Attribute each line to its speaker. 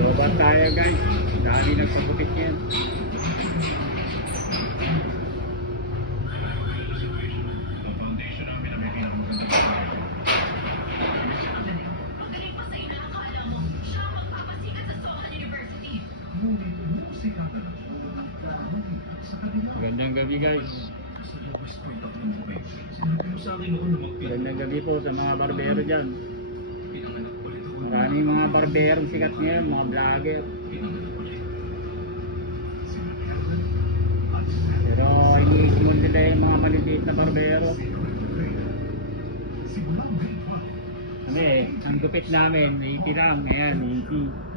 Speaker 1: lang, kaya guys. Dami nagpagupit yan. Magandang gabi guys. Magandang gabi po sa mga barbero dyan. Mga barbero sikat ngayon, mga vlogger. Pero ini-small nila yung mga maliliit na barbero. Kami ang gupit namin, 80 lang. Ayan, 80. Oh.